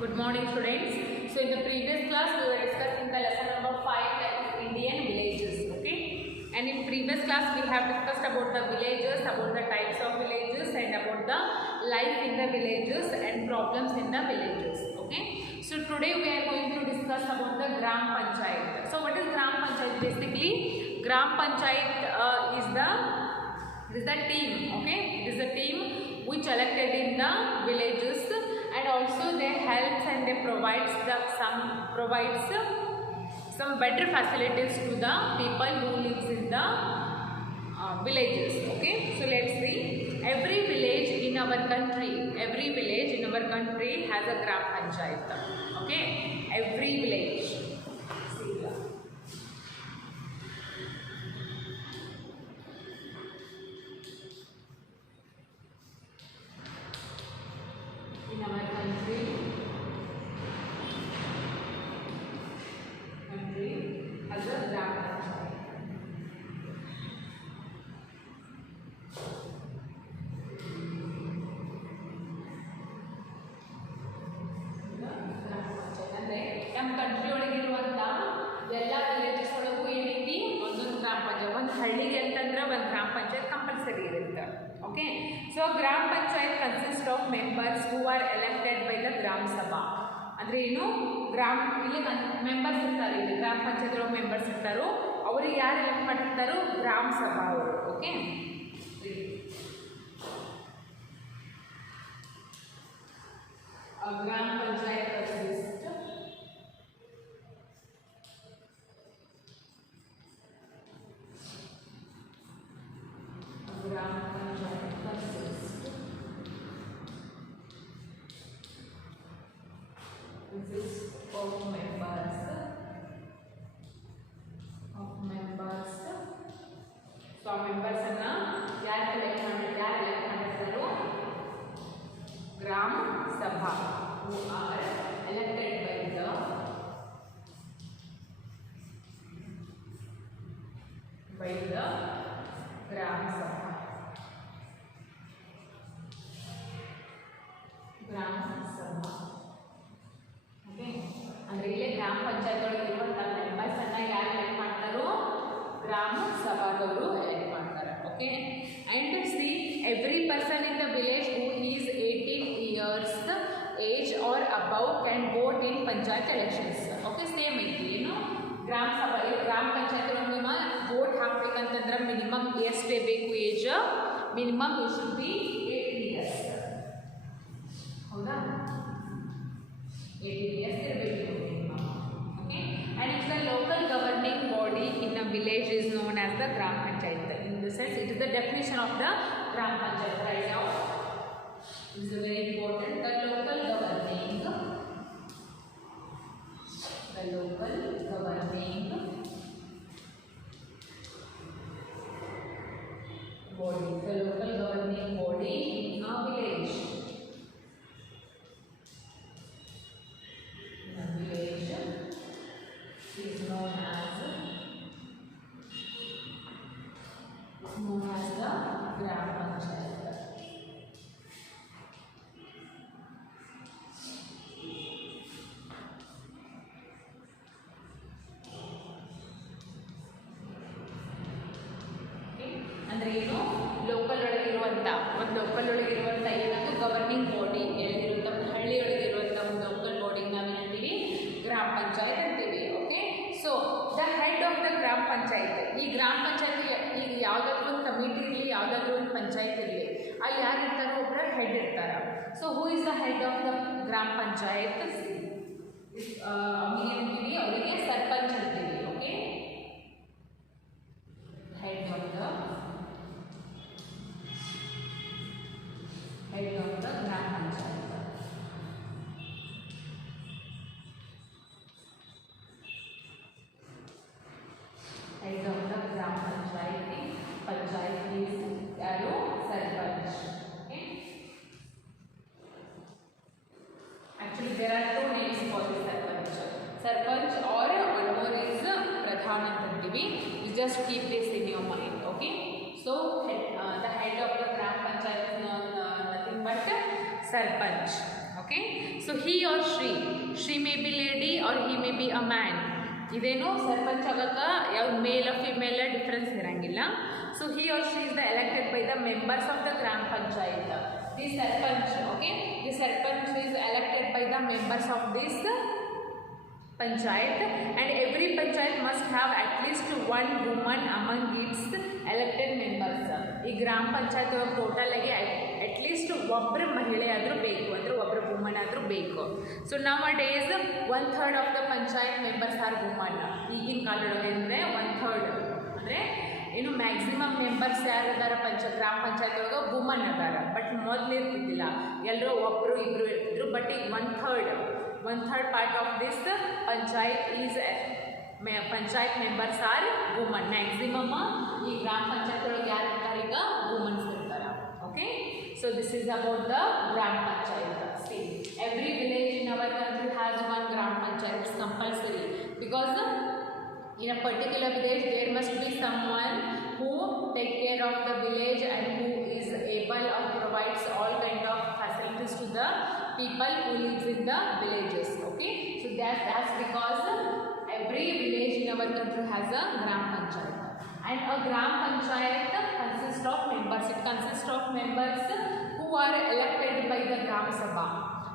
Good morning, students. So in the previous class we were discussing the lesson number 5, that is Indian villages. Okay, and in previous class we have discussed about the villages, about the types of villages, and about the life in the villages and problems in the villages. Okay, so today we are going to discuss about the Gram Panchayat. So what is Gram Panchayat? Basically, Gram Panchayat is the team. Okay, it is the team which elected in the villages, and also they helps and they provides some better facilities to the people who lives in the villages. Okay, so let's see. Every village in our country has a Gram Panchayat. Okay, every village. In our country has a Gram Panchayat. ಅಂದ್ರೆ ನಮ್ಮ country ಒಳಗಿರುವಂತ ಎಲ್ಲ villages ಒಳಗೂ ಏನೈತಿ ಒಂದೊಂದು ಗ್ರಾಮ ಪಂಚಾಯತ್. ಒಂದು ಹಳ್ಳಿಗೆ ಅಂತಂದ್ರೆ ಒಂದು ಗ್ರಾಮ ಪಂಚಾಯತ್ ಕಂಪಲ್ಸರಿ ಇರುತ್ತೆ. ಓಕೆ, ಸೊ ಗ್ರಾಮ panchayat consist of members who are elected by the ಗ್ರಾಮ ಸಭಾ. ಅಂದರೆ ಏನು, ಇಲ್ಲಿ ಮೆಂಬರ್ಸ್ ಇರ್ತಾರೆ, ಇಲ್ಲಿ ಗ್ರಾಮ ಪಂಚಾಯತ್ ಒಳಗೆ ಮೆಂಬರ್ಸ್ ಇರ್ತಾರೋ ಅವ್ರಿಗೆ ಯಾರು ಎಲೆಕ್ಟ್ ಮಾಡಿರ್ತಾರೋ ಗ್ರಾಮ ಸಭಾ ಅವರು. ಓಕೆ, ಗ್ರಾಮ panchayat consists of members. So members ಅನ್ನ ಯಾರು ಎಲೆಕ್ಟ್ ಮಾಡಿರ್ತಾರೋ ಗ್ರಾಮ ಸಭಾ, who are elected by the ಗ್ರಾಮ ಸಭಾ. ಅಂದ್ರೆ ಇಲ್ಲಿ ಗ್ರಾಮ ಪಂಚಾಯತ್ ಒಳಗೆ ಇರುವಂತಹ ಮೆಂಬರ್ಸ್ ಅನ್ನ ಯಾರು ಎಲೆಕ್ಟ್ ಮಾಡ್ತಾರೋ ಗ್ರಾಮ ಸಭಾದವರು ಎಲೆಕ್ಟ್ ಮಾಡ್ತಾರೆ. Okay, and see every person in the village who is 18 years age or above can vote in panchayat elections. Okay, same ಐತಿ. ಏನು, ಗ್ರಾಮ ಸಭಾ ಗ್ರಾಮ ಪಂಚಾಯತ್ ಒಳಗೆ ನೀವು ವೋಟ್ ಹಾಕ್ಬೇಕಂತಂದ್ರೆ ಮಿನಿಮಮ್ ಎಷ್ಟು ಬೇಕು age? Minimum you should be 18 years. ಹೌದಾ, 18 years ಇರಬೇಕು. And it's the local governing body in a village is known as the Gram Panchayat. In the sense, it is the definition of the Gram Panchayat right now. It is very important. The local governing body in a village. Is known as the Gram Panchayat. ಅಂದ್ರೆ ಏನು, local ಒಳಗಿರುವಂಥ ಏನದು governing body ಎಲ್ಲಿರುವಂಥ ಹಳ್ಳಿಯೊಳಗಿರುವಂಥ ಒಂದು local ಬಾಡಿಗೆ ನಾವೇನಂತೀವಿ? ಗ್ರಾಮ ಪಂಚಾಯತ್ ಅಂತೀವಿ. Okay, so the head of the ಗ್ರಾಮ ಪಂಚಾಯತ್. ಈ ಗ್ರಾಮ ಪಂಚಾಯತ್ ಈಗ ಯಾವುದಾದ್ರೂ ಒಂದು ಕಮಿಟಿ ಇರಲಿ, ಯಾವುದಾದ್ರೂ ಒಂದು ಪಂಚಾಯತ್ ಇರಲಿ, ಅಲ್ಲಿ ಯಾರು ಇರ್ತಾರೋ ಒಬ್ಬರ ಹೆಡ್ ಇರ್ತಾರೆ. So who is the head of the ಗ್ರಾಮ ಪಂಚಾಯತ್? ಏನಂತೀವಿ? ಅವರಿಗೆ ಸರ್ಪಂಚ್ ಅಂತೀವಿ. ಓಕೆ, ಹೆಡ್ ಆಫ್ ದ ಗ್ರಾಮ panchayat. Head of the Gram Panchayat is ಯಾರು? Sarpanch. Okay, actually there are two names for the sarpanch or one more is pradhan antantivi. You just keep this in your mind. Okay, so the head of the Gram Panchayat is nothing but sarpanch. Okay, So he or she may be lady or he may be a man. ಇದೇನು ಸರ್ಪಂಚ್ ಆಗಕ್ಕೆ ಯಾವ ಮೇಲ್ female difference ಇರಂಗಿಲ್ಲ. So he or she is the elected by the members of the gram panchayat. The sarpanch, okay, the sarpanch is elected by the members of this panchayat, and every panchayat must have at least one woman among its elected members. ಈ ಗ್ರಾಮ ಪಂಚಾಯತ್ ಒಳಗೆ total ಆಗಿ at least ಒಬ್ಬರು ಮಹಿಳೆ ಆದರೂ ಬೇಕು, ಅಂದರೆ ಒಬ್ಬರು ವುಮನ್ ಆದರೂ ಬೇಕು. So now a days 1/3 of the panchayat members are woman. ಈಗಿನ ಕಾಲದೊಳಗೆ ಅಂದರೆ 1/3 ಅಂದರೆ ಏನು ಮ್ಯಾಕ್ಸಿಮಮ್ ಮೆಂಬರ್ಸ್ ಯಾರು ಅದಾರ ಗ್ರಾಮ ಪಂಚಾಯತ್ ಒಳಗೆ ವುಮನ್ ಅದಾರ. ಬಟ್ ಮೊದಲು ಇರ್ತಿದ್ದಿಲ್ಲ, ಎಲ್ಲರೂ ಒಬ್ಬರು ಇಬ್ಬರು ಇರ್ತಿದ್ರು. ಬಟ್ ಈಗ 1/3 part of this panchayat is panchayat members are women. Maximum ಈ ಗ್ರಾಮ ಪಂಚಾಯತ್ ಒಳಗೆ ಯಾರು ಇರ್ತಾರೆ ಈಗ ವುಮನ್ಸ್ ಇರ್ತಾರೆ. Okay, so this is about the gram panchayat. See, every village in our country has one gram panchayat. It's compulsory because in a particular village there must be someone who take care of the village and who is able or provides all kind of facilities to the people who lives in the villages. Okay, so that's because every village in our country has a gram panchayat, and a gram panchayat consists of members. It consists of members who are elected by the gram sabha.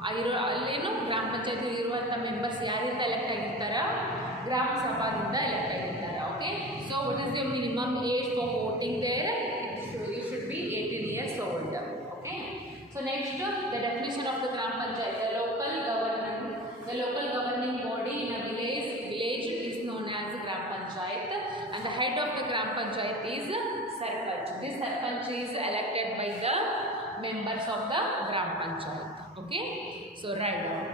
ಅಲ್ಲೇನು ಗ್ರಾಮ ಪಂಚಾಯತ್ ಇರುವಂಥ members ಯಾರಿಂದ elect ಆಗಿರ್ತಾರ, ಗ್ರಾಮ ಸಭಾದಿಂದ elect ಆಗಿರ್ತಾರೆ. Okay, so what is the minimum age for voting there? You should be 18 years old. Okay, so next the definition of the gram panchayat. The local governing body in a village is known as gram panchayat, and the head of the gram panchayat is sarpanch. This sarpanch is elected by the members of the gram panchayat. Okay, so write down.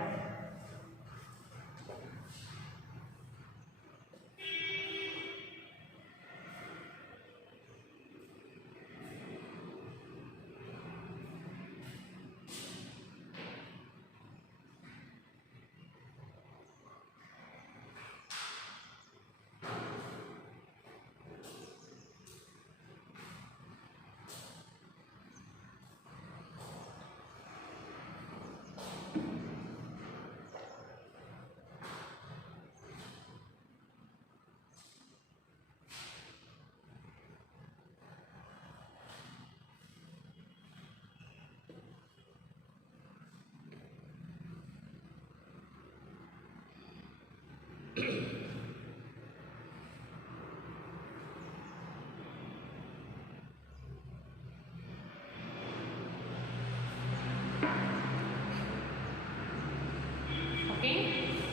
Okay,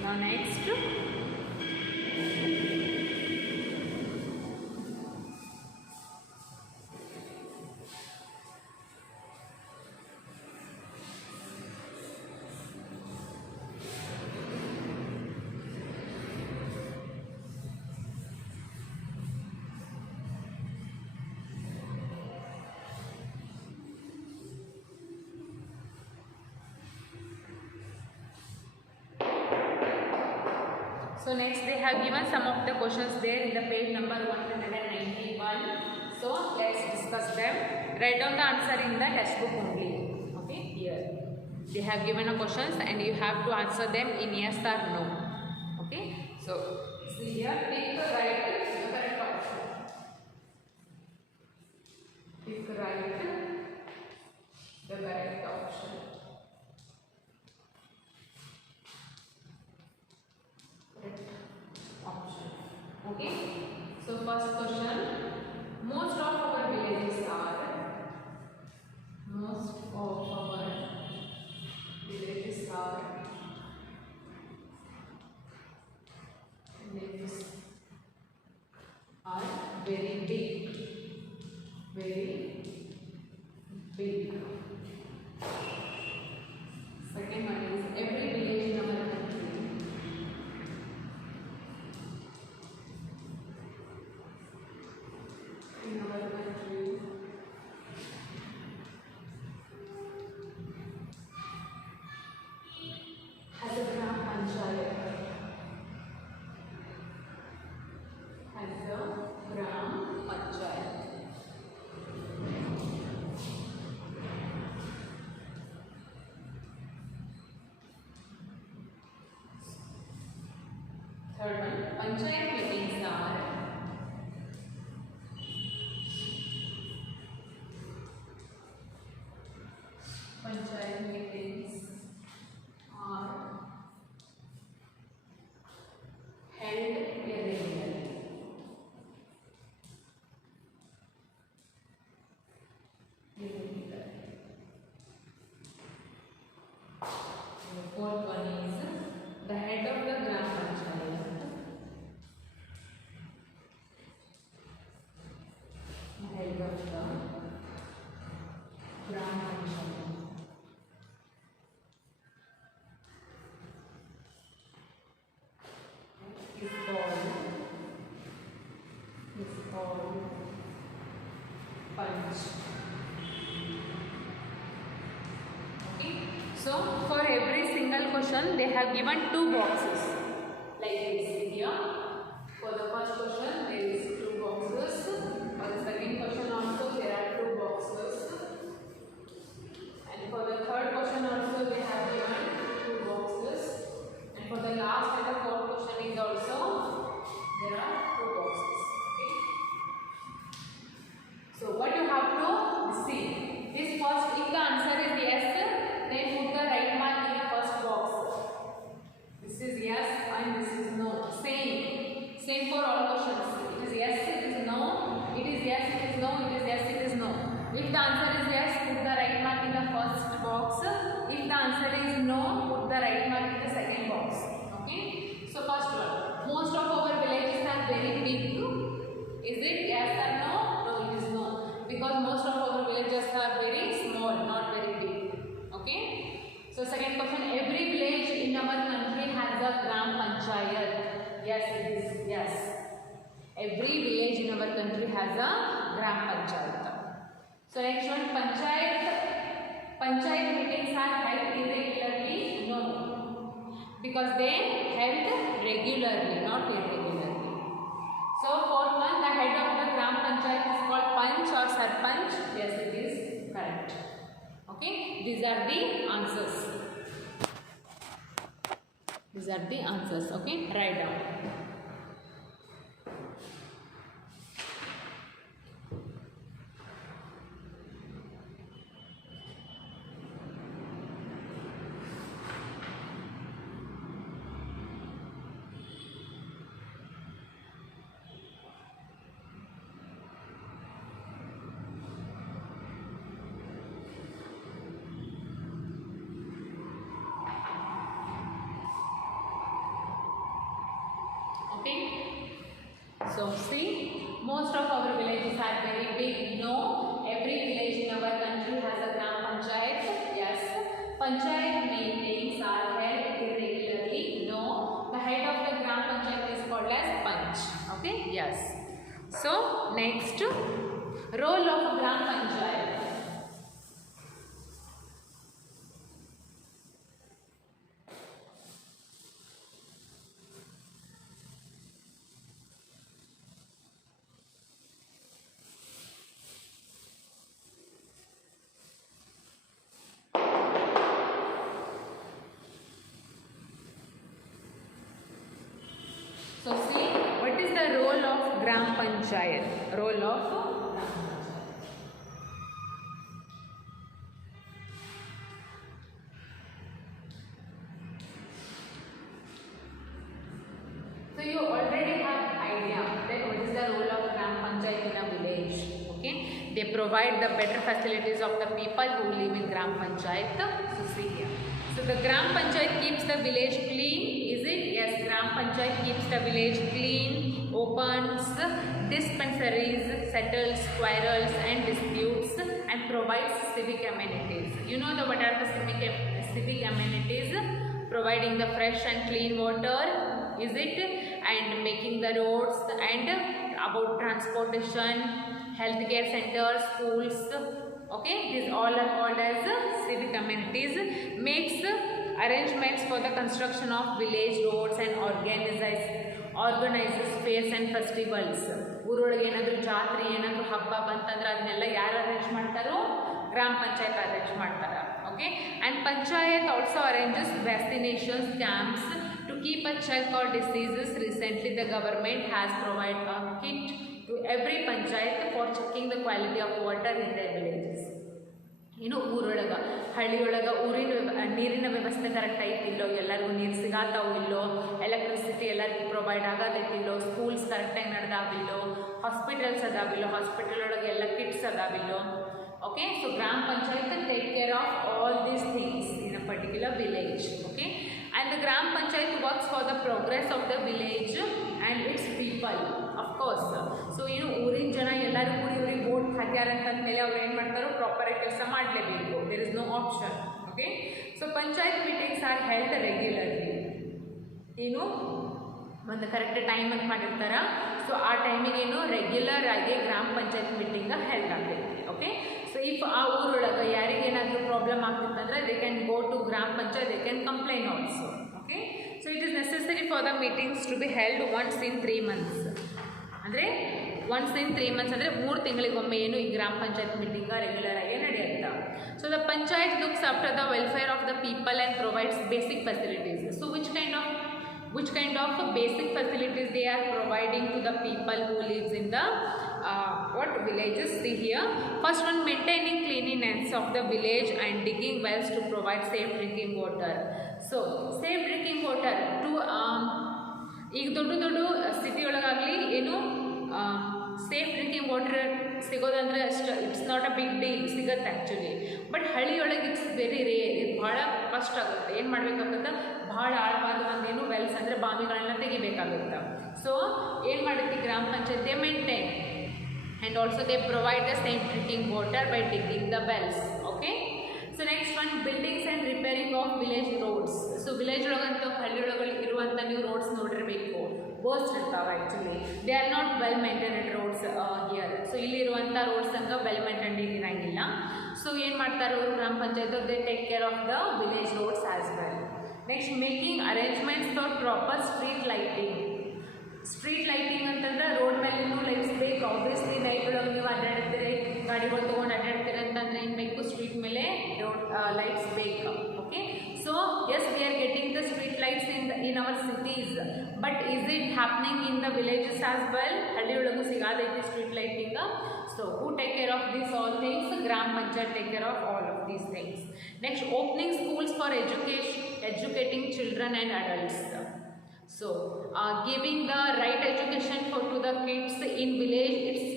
now next so next they have given some of the questions there in the page number 191. So let's discuss them. Write down the answer in the textbook only. Okay, here they have given a questions and you have to answer them in yes or no. Okay, so see here, take the correct option. Pick right the correct option. Okay, so first question, most of our villages are very big. Second one is every village in our country Third one, panchayat meetings are held irregularly. The fourth one is the head of the Gram Panchayat. The head of the Gram Panchayat is called Panch. Okay. So for every single question they have given two boxes like this here. For the first question there is two boxes. For the second question also there are two boxes. And for the third question also they have given two boxes. And for the last and the fourth question is also there are two boxes. Okay. So what you have to see, this first, if the answer is yes, then put the right mark in the first box. This is yes and this is no. Same for all questions. It is yes, it is no. It is yes, it is no. It is yes, it is no. If the answer is yes, put the right mark in the first box. If the answer is no, put the right mark in the second box. Okay. So first one, most of our villages are very big. Is it yes or no? No, it is no. Because most of our villages are very small, not very big. Okay. So second question, every village in our country has a Gram Panchayat. Yes, it is. Yes. Every village in our country has a Gram Panchayat. So next one, Panchayat meetings are held irregularly. No. Because they held regularly, not irregularly. So fourth one, the head of the Gram Panchayat is called Panch or Sarpanch. Yes, it is correct. Okay, these are the answers. These are the answers. Okay, write down. So see, most of our villages are very big. No, every village in our country has a Gram Panchayat. Yes. Panchayat meetings are held irregularly. No. The head of the Gram Panchayat is called as Panch. Okay. Yes. So next, role of Gram Panchayat. So see, what is the role of Gram Panchayat? Role of Gram Panchayat. So you already have idea that what is the role of Gram Panchayat in a village. Okay, they provide the better facilities of the people who live in Gram Panchayat. So see here. So the Gram Panchayat keeps the village clean. Is it? Yes, Gram Panchayat keeps the village clean, opens dispensaries, settles quarrels and disputes, and provides civic amenities. You know what are the civic amenities? Providing the fresh and clean water, is it? And making the roads, and about transportation, healthcare centers, schools. Okay, these all are called as civic amenities. Makes arrangements for the construction of village roads and organizes fairs and festivals. ಊರೊಳಗೆ ಏನಾದರೂ ಜಾತ್ರೆ ಏನಾದರೂ ಹಬ್ಬ ಬಂತಂದ್ರೆ ಅದನ್ನೆಲ್ಲ ಯಾರು arrange ಮಾಡ್ತಾರೋ ಗ್ರಾಮ ಪಂಚಾಯತ್ ಅರೇಂಜ್ ಮಾಡ್ತಾರೆ. Okay, and Panchayat also arranges vaccinations camps to keep a check on diseases. Recently, the government has provided a kit to every Panchayat for checking the quality of water in their villages. ಏನು ಊರೊಳಗೆ ಹಳ್ಳಿಯೊಳಗೆ ನೀರಿನ ವ್ಯವಸ್ಥೆ correct ಐತಿಲ್ಲೋ, ಎಲ್ಲರಿಗೂ ನೀರು ಸಿಗಾತಾವು ಇಲ್ಲೋ, electricity ಎಲ್ಲರಿಗೂ provide ಆಗತೈತಿಲ್ಲೋ, schools ಕರೆಕ್ಟಾಗಿ ನಡೆದಾವಿಲ್ಲೋ, hospitals ಅದಾವಿಲ್ಲೋ, hospital ಒಳಗೆ ಎಲ್ಲ kits ಅದಾವಿಲ್ಲೋ. Okay, so Gram Panchayat take care of all these things in a particular village. Okay, and the Gram Panchayat works for the progress of the village and its people, of course. So ಊರಿನ ಜನ ಎಲ್ಲರೂ ಕೂಡ ಇವ್ರಿಗೆ vote ಹಾಕ್ಯಾರ ಅಂತಂದಮೇಲೆ ಅವ್ರು ಏನು ಮಾಡ್ತಾರೋ ಪ್ರಾಪರಾಗಿ ಕೆಲಸ ಮಾಡಲೇಬೇಕು. There is no option. Okay, so panchayat meetings are held regularly. ಒಂದು ಕರೆಕ್ಟ್ ಟೈಮ್ ಅಂತ ಮಾಡಿರ್ತಾರೆ. ಸೊ ಆ ಟೈಮಿಗೆ ರೆಗ್ಯುಲರ್ ಆಗಿ ಗ್ರಾಮ ಪಂಚಾಯತ್ ಮೀಟಿಂಗ್ ಹೆಲ್ಡ್ ಆಗ್ತೈತಿ. ಓಕೆ, ಸೊ ಇಫ್ ಆ ಊರೊಳಗೆ ಯಾರಿಗೇನಾದರೂ ಪ್ರಾಬ್ಲಮ್ ಆಗ್ತಿತ್ತಂದ್ರೆ ದೇ ಕ್ಯಾನ್ ಗೋ ಟು ಗ್ರಾಮ panchayat, they can complain also. Okay, so it is necessary for the meetings to be held once in 3 months. ಅಂದರೆ ಒನ್ಸ್ ಇನ್ 3 months ಅಂದರೆ 3 ತಿಂಗಳಿಗೊಮ್ಮೆ ಈ ಗ್ರಾಮ ಪಂಚಾಯತ್ ಮೀಟಿಂಗ್ ರೆಗ್ಯುಲರ್ ಆಗಿ ನಡೆಯುತ್ತೆ. So the panchayat looks after the welfare of the people and provides basic facilities. So which kind of basic facilities they are providing to the people who lives in the villages? See here, first one, maintaining cleanliness of the village and digging wells to provide safe drinking water. So safe drinking water to ಈಗ ದೊಡ್ಡ city ಒಳಗಾಗಲಿ safe drinking water ಸಿಗೋದಂದ್ರೆ ಅಷ್ಟು it's not a big deal, ಸಿಗುತ್ತೆ actually. But ಹಳ್ಳಿಯೊಳಗೆ it's very rare, ಇದು ಭಾಳ ಕಷ್ಟ ಆಗುತ್ತೆ. ಏನು ಮಾಡಬೇಕಾಗುತ್ತೆ, ಭಾಳ ಆಳವಾದ ಒಂದೇನು ವೆಲ್ಸ್ ಅಂದರೆ ಬಾವಿಗಳನ್ನ ತೆಗಿಬೇಕಾಗುತ್ತೆ. ಸೊ ಏನು ಮಾಡುತ್ತೆ ಗ್ರಾಮ panchayat, they maintain and also they provide the safe drinking water by digging the wells. Okay, so next one, buildings and repairing of village roads. So village ಒಳಗಂತ ಹಳ್ಳಿಯೊಳಗೆ ಇರುವಂಥ ನೀವು ರೋಡ್ಸ್ ನೋಡಿರಬೇಕು, ವರ್ಸ್ಟ್ ಇರ್ತಾವೆ actually. They are not well maintained roads here. So ಇಲ್ಲಿರುವಂಥ roads ಹಂಗ well maintained ಇರಂಗಿಲ್ಲ. So ಏನು ಮಾಡ್ತಾರೆ ಅವರು ಗ್ರಾಮ panchayat, they take care of the village roads as well. Next, making arrangements for proper street lighting. Street lighting ಅಂತಂದ್ರೆ road ಮೇಲೆ lights ಬೇಕು. ಆಬ್ವಿಯಸ್ಲಿ ನೈಟ್ ಒಳಗೆ ನೀವು ಅಡ್ಡಾಡ್ತೀರಿ, ಗಾಡಿಗಳು ತೊಗೊಂಡು ಅಡ್ಡಾಡ್ತೀರಿ ಅಂತಂದರೆ ಏನು ಬೇಕು, ಸ್ಟ್ರೀಟ್ ಮೇಲೆ ರೋಡ್ ಲೈಟ್ಸ್ ಬೇಕು. Okay, so yes, we are getting the street lights in our cities, but is it happening in the villages as well? ಹಳ್ಳಿಯೊಳಗೂ ಸಿಗಾದೈತಿ street lighting. So who take care of these all things? ಗ್ರಾಮ panchayat take care of all of these things. Next, opening schools for educating children and adults. So giving the right education to the kids in village, it's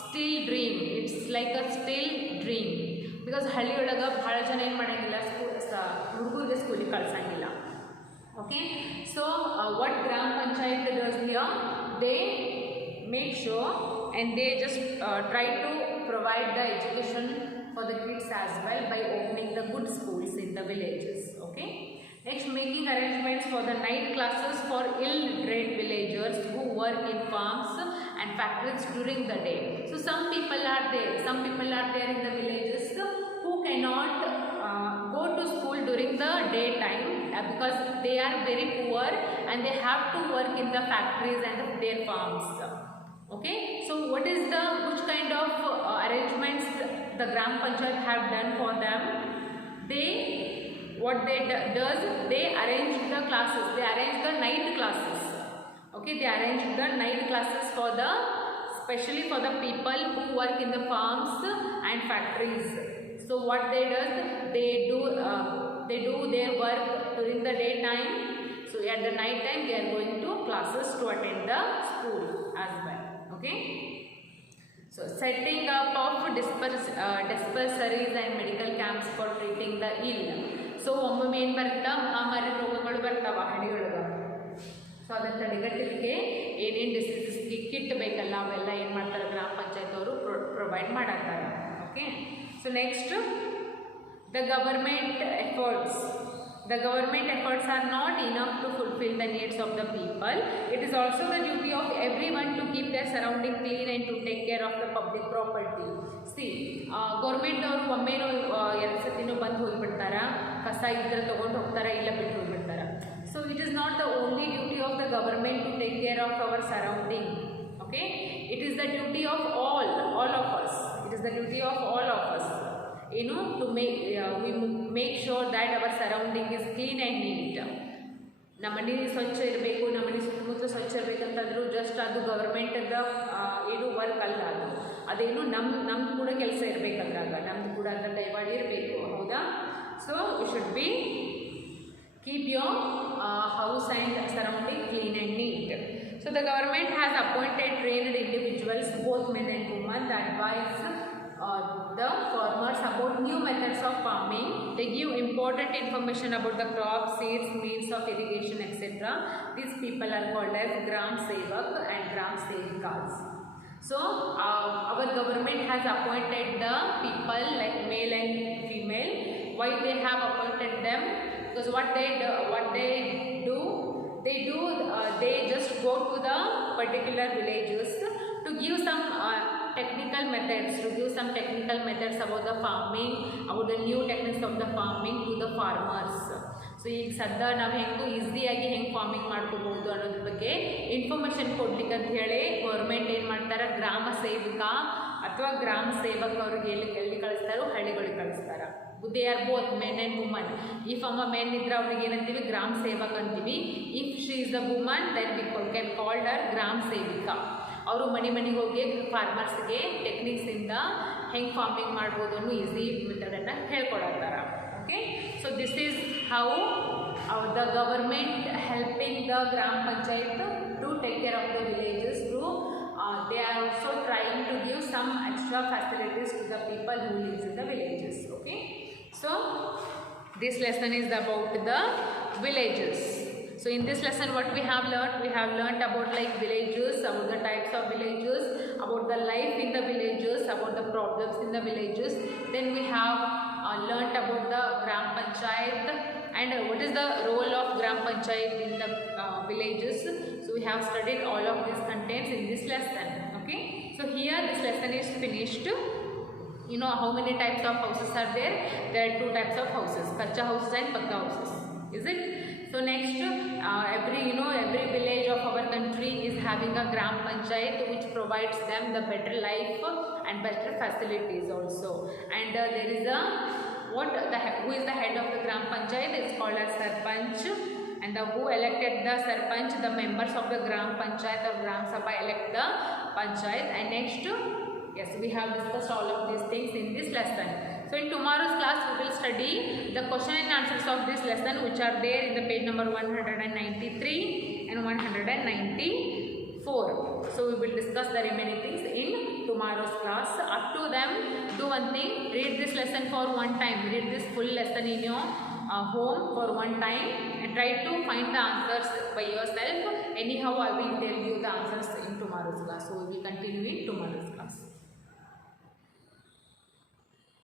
still dream. It's like a still dream, because ಹಳ್ಳಿಯೊಳಗೆ ಭಾಳ ಜನ ಏನು ಮಾಡೋಂಗಿಲ್ಲ, ಹುಡುಗರಿಗೆ ಸ್ಕೂಲಿಗೆ ಕಳ್ಸಂಗಿಲ್ಲ. Okay, so what ಗ್ರಾಮ panchayat does here, they make sure and they just try to provide the education for the kids as well by opening the good schools in the villages. Okay, next, making arrangements for the night classes for ill-bred villagers who work in farms and factories during the day. So some people are there in the villages who cannot go to school during the daytime because they are very poor and they have to work in the factories and their farms. Okay, so which kind of arrangements the Gram Panchayat have done for them? They arrange the classes, they arrange the night classes. Okay, they arrange the night classes especially for the people who work in the farms and factories. So what they do their work during the daytime. So at the night time they are going to classes to attend the school as well. Okay, so setting up of dispensaries and medical camps for treating the ill. So ಒಮ್ಮೊಮ್ಮೆ ಏನು ಬರುತ್ತಾ, ಮಹಾಮಾರಿ ರೋಗಗಳು ಬರ್ತಾವ ಹಳ್ಳಿಯೊಳಗೆ. So ಅದನ್ನು ತಡೆಗಟ್ಟಲಿಕ್ಕೆ ಏನೇನು ಡಿಸೀಸಸ್ಗೆ kit ಬೇಕಲ್ಲ ಅವೆಲ್ಲ ಏನು ಮಾಡ್ತಾರೆ ಗ್ರಾಮ ಪಂಚಾಯತ್ ಅವರು ಪ್ರೊವೈಡ್ ಮಾಡತ್ತಾರೆ. Okay, so next, the government efforts are not enough to fulfill the needs of the people. It is also the duty of everyone to keep their surrounding clean and to take care of the public property. See, government ಅವರು ಒಮ್ಮೆನೂ 2 ಸತಿನೂ ಬಂದು ಹೋಗಿಬಿಡ್ತಾರೆ, ಕಸ ಇದ್ರೆ ತೊಗೊಂಡು ಹೋಗ್ತಾರೆ, ಇಲ್ಲ ಬಿಟ್ಟು ಹೋಗಿಬಿಡ್ತಾರೆ. So it is not the only duty of the government to take care of our surrounding. Okay, it is the duty of all of us. It is the duty of all of us. to make we make sure that our surrounding is clean and neat. ನಮ್ಮ ಮನೆ ಸ್ವಚ್ಛ ಇರಬೇಕು, ನಮ್ಮ ಮನೆ ಸುತ್ತಮುತ್ತಲು ಸ್ವಚ್ಛ ಇರಬೇಕಂತಂದ್ರೂ just ಅದು ಗವರ್ಮೆಂಟದ work ಅಲ್ಲ, ಅದೇನು ನಮ್ದು ಕೂಡ ಕೆಲಸ ಇರಬೇಕಂದ್ರಾಗ, ನಮ್ದು ಕೂಡ ಅದರ ಕೈವಾಡಿ ಇರಬೇಕು, ಹೌದಾ? So you should be keep your house and surrounding clean and neat. So the government has appointed trained individuals, both men and women, that advise the farmers about new methods of farming. They give important information about the crops, seeds, means of irrigation, etc. These people are called as Gram Sevak and Gram Sevikas. So our government has appointed the people like male and female. Why they have appointed them? Because what they do, they just go to the particular villages to give some technical methods about the farming, about the new techniques of the farming to the farmers. So ಈಗ ಸದ್ಯ ನಾವು ಈಸಿಯಾಗಿ ಹೆಂಗೆ farming ಮಾಡ್ಕೋಬೋದು ಅನ್ನೋದ್ರ ಬಗ್ಗೆ information ಕೊಡ್ಲಿಕ್ಕೆ ಅಂತ ಹೇಳಿ ಗೌರ್ಮೆಂಟ್ ಏನು ಮಾಡ್ತಾರೆ, ಗ್ರಾಮ ಸೇವಕ ಅಥವಾ ಗ್ರಾಮ ಸೇವಕ ಅವ್ರಿಗೆ ಎಲ್ಲಿ ಕಳಿಸ್ತಾರೋ ಹಳ್ಳಿಗಳಿಗೆ ಕಳಿಸ್ತಾರೆ. They are both men and women. If ಅಮ್ಮ ಮೆನ್ ಇದ್ರೆ ಅವ್ರಿಗೆ ಏನಂತೀವಿ, ಗ್ರಾಮ ಸೇವಕ ಅಂತೀವಿ. If she is the woman then we can called her ಗ್ರಾಮ ಸೇವಿಕಾ. ಅವರು ಮನೆಗೆ ಹೋಗಿ ಫಾರ್ಮರ್ಸ್ಗೆ ಟೆಕ್ನಿಕ್ಸಿಂದ ಹೆಂಗೆ ಫಾರ್ಮಿಂಗ್ ಮಾಡ್ಬೋದು ಅನ್ನೋ ಈಸಿ ಮೆಥಡನ್ನು ಹೇಳ್ಕೊಡತ್ತಾರ. Okay, so this is how the government helping the Gram Panchayat to take care of the villages through they are also trying to give some extra facilities to the people who lives in the villages. Okay, so this lesson is about the villages. So in this lesson what we have learned about like villages, about the types of villages, about the life in the villages, about the problems in the villages. Then we have learnt about the Gram Panchayat and what is the role of Gram Panchayat in the villages. So we have studied all of these contents in this lesson. Okay, so here this lesson is finished. You know how many types of houses are there? There are two types of houses, kacha houses and pakka houses, is it? So next every village of our country is having a Gram Panchayat which provides them the better life and better facilities also. And there is a who is the head of the Gram Panchayat? It's called as Sarpanch. And who elected the Sarpanch? The members of the Gram Panchayat or Gram Sabha elect the Panchayat. And next, yes, we have discussed all of these things in this lesson. So in tomorrow's class we will study the question and answers of this lesson which are there in the page number 193 and 194. So we will discuss the remaining things in tomorrow's class. Up to them, do one thing, read this lesson for one time. Read this full lesson in your home for one time and try to find the answers by yourself. Anyhow, I will tell you the answers